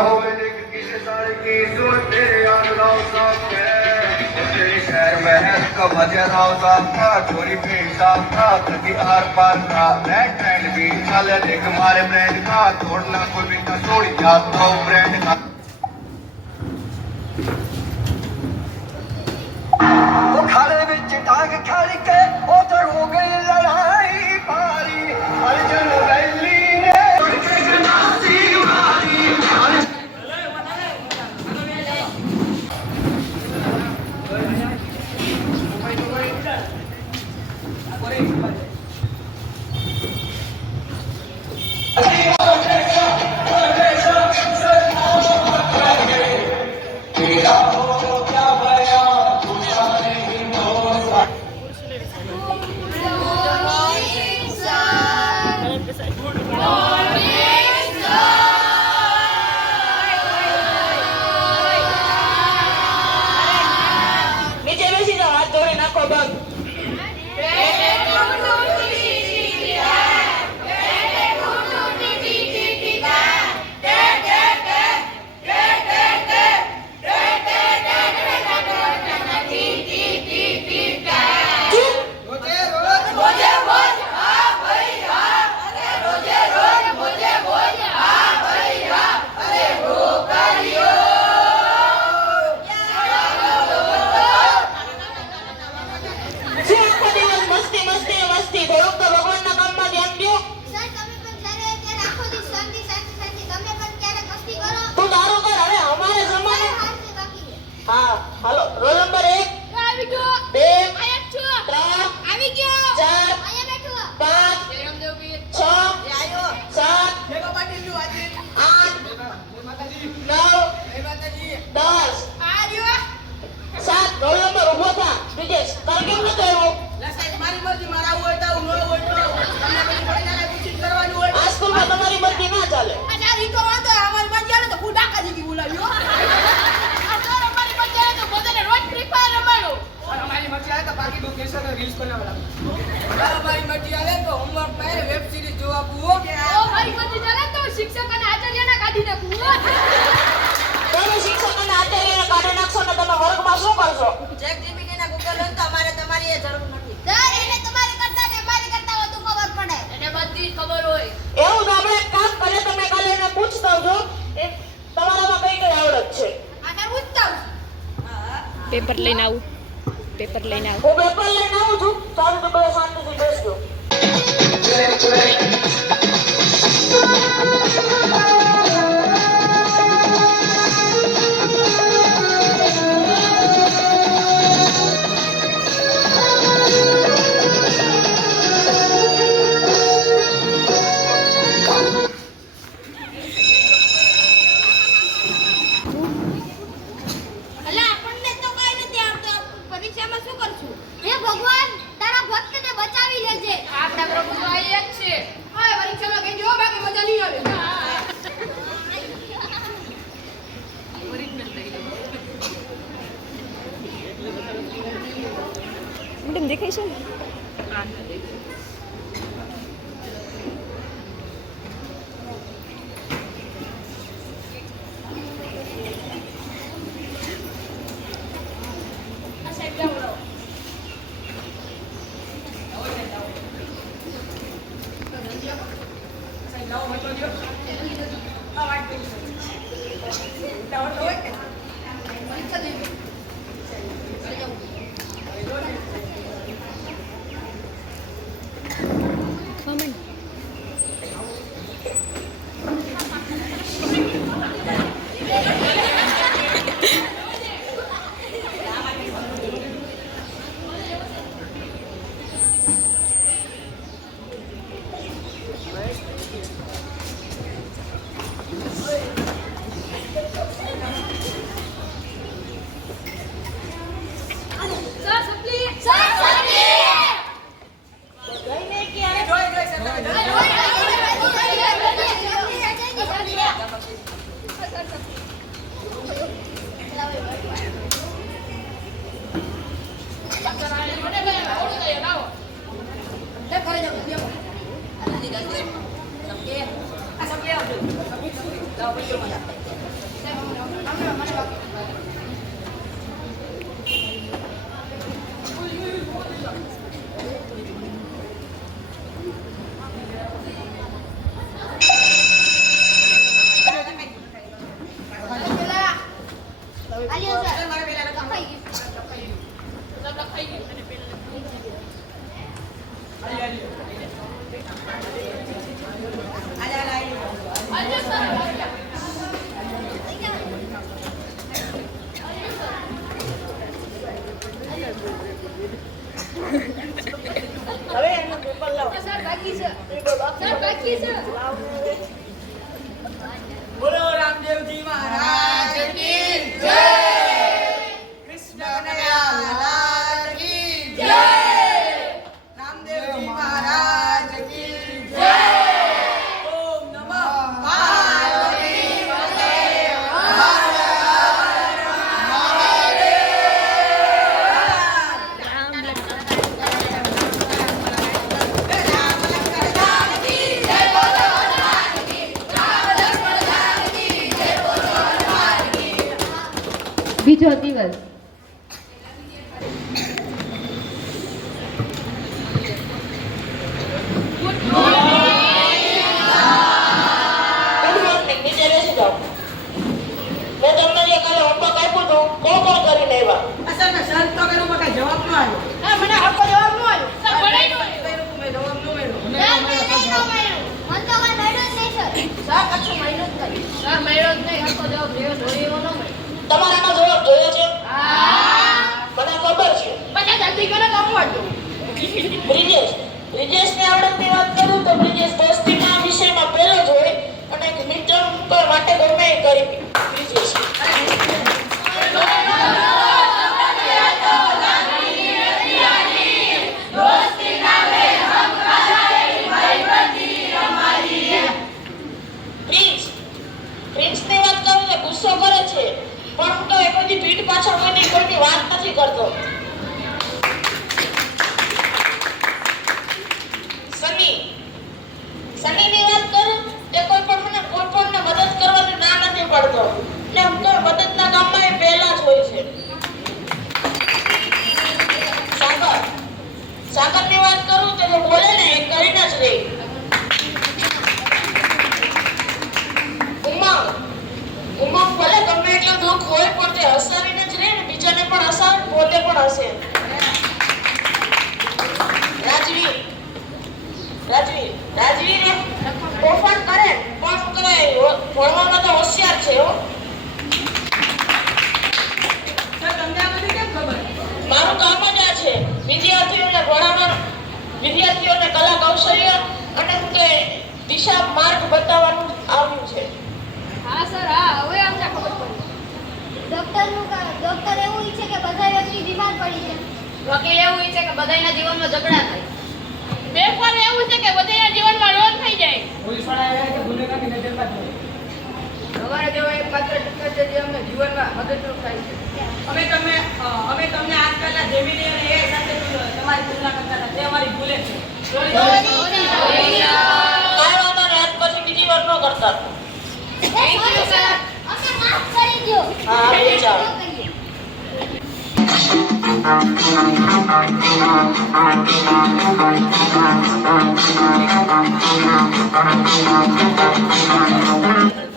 होवे देख किसी सारे की सूरत तेरे यार राव साहब है तेरे शहर में है का मजा राव साहब का थोड़ी भीड़ साहब का कभी आर पार का ब्रांड ट्रेंड भी चले देख हमारे ब्रांड का तोड़ना कोई भी ना छोड़ जाता हूँ ब्रांड का वो खाने में चिटांग खाली के उधर हो गई लड़ाई पारी अर्जुन वैली ने પેપર લઈને આવું પેપર લઈને આવું હું પેપર લઈને આવું છું ચાલો તો બધા શાંતિથી બેસજો દેખાય છે હવે એનું પેપર લાવો. સર બાકી છે સર બાકી છે બોલો રામદેવજી મહારાજ કી જય કૃષ્ણ કનૈયા કી જય રામદેવજી મહારાજ કી જય ઓમ નમઃ પાર્વતી પતે બીજો દિવસ ગુડ મોર્નિંગ. નીચે બેસી જાઓ. મેં તમને જે કાલે હોમવર્ક આપ્યું હતું કોણ કરીને આવ્યા? અસલ મેં સર તો કર્યું પણ કાંઈ જવાબ ન આવ્યો મને આપકો જવાબ ન આવ્યો. સર ભણાઈ નો મેં જવાબ ન મળ્યો સા કચ્છું મહિનો જ કરી. સર મેળો જ નહીં આખો જવાબ લેવો જોઈએ એવો ન મળે તમારે આનો જવાબ જોઈએ છે? મને ખબર છે. પછી જલ્દી કરો તો હું વાંચું બ્રિજેશની આવડતની વાત કરું તો બ્રિજેશ દોસ્તીના વિષયમાં પહેલો જ હોય અને એક મિત્ર માટે ગમે એ કરી બ્રિજેશ. પ્રિન્સની વાત કરું તો ગુસ્સો કરે છે પણ હું તો એ બધી પીઠ પાછળ કોઈની વાત નથી કરતો. સનીની વાત કરું તે કોઈ પણ મદદ કરવાની ના નથી પડતો ને હું તો મદદના કામમાં એ પહેલા જ હોય છે. સાગરની વાત કરું તો જો બોલે ને એ કરીને જ રહે. ઉમંગ ભલે ગમે એટલું દુઃખ હોય પણ તે હસાવીને જ રહે ને બીજાને પણ હસાવે પોતે પણ હસે. રાજવીર તોફાન કરે પણ શું કહેવાય ભણવામાં તો હોશિયાર છે હો. સર તમને આ બધી કેમ ખબર મારું કામ જ આ છે વિદ્યાર્થીઓને ભણાવવાનું, વિદ્યાર્થીઓને કલા કૌશલ્ય અને શું કે દિશા માર્ગ બતાવવાનું આવ્યું છે. હા સર હા હવે અમને ખબર પડી ડોક્ટર એવું ઈચ્છે કે બધા વ્યક્તિ બીમાર પડી છે. વકીલ એવું ઈચ્છે કે બધાના જીવનમાં ઝઘડા થાય પેપર એવું છે કે બધાના જીવનમાં રોજ થઈ જાય પોલીસ વાળા આવ્યા કે ગુનેગારની નજરમાં જ તમારા જેવો એક માત્ર ટીચર છે જે અમને જીવનમાં મદદરૂપ થાય છે અમે તમને આજકાલના જેમિની અને એ સાથે તમારી તુલના કરતા હતા તે અમારી ભૂલે છે કાંઈ વાંધો નહીં, આજ પછી બીજી વાર ન કરતા. Thank you, sir. અમને માફ કરી દો. હા આવી જાઓ. Thank you.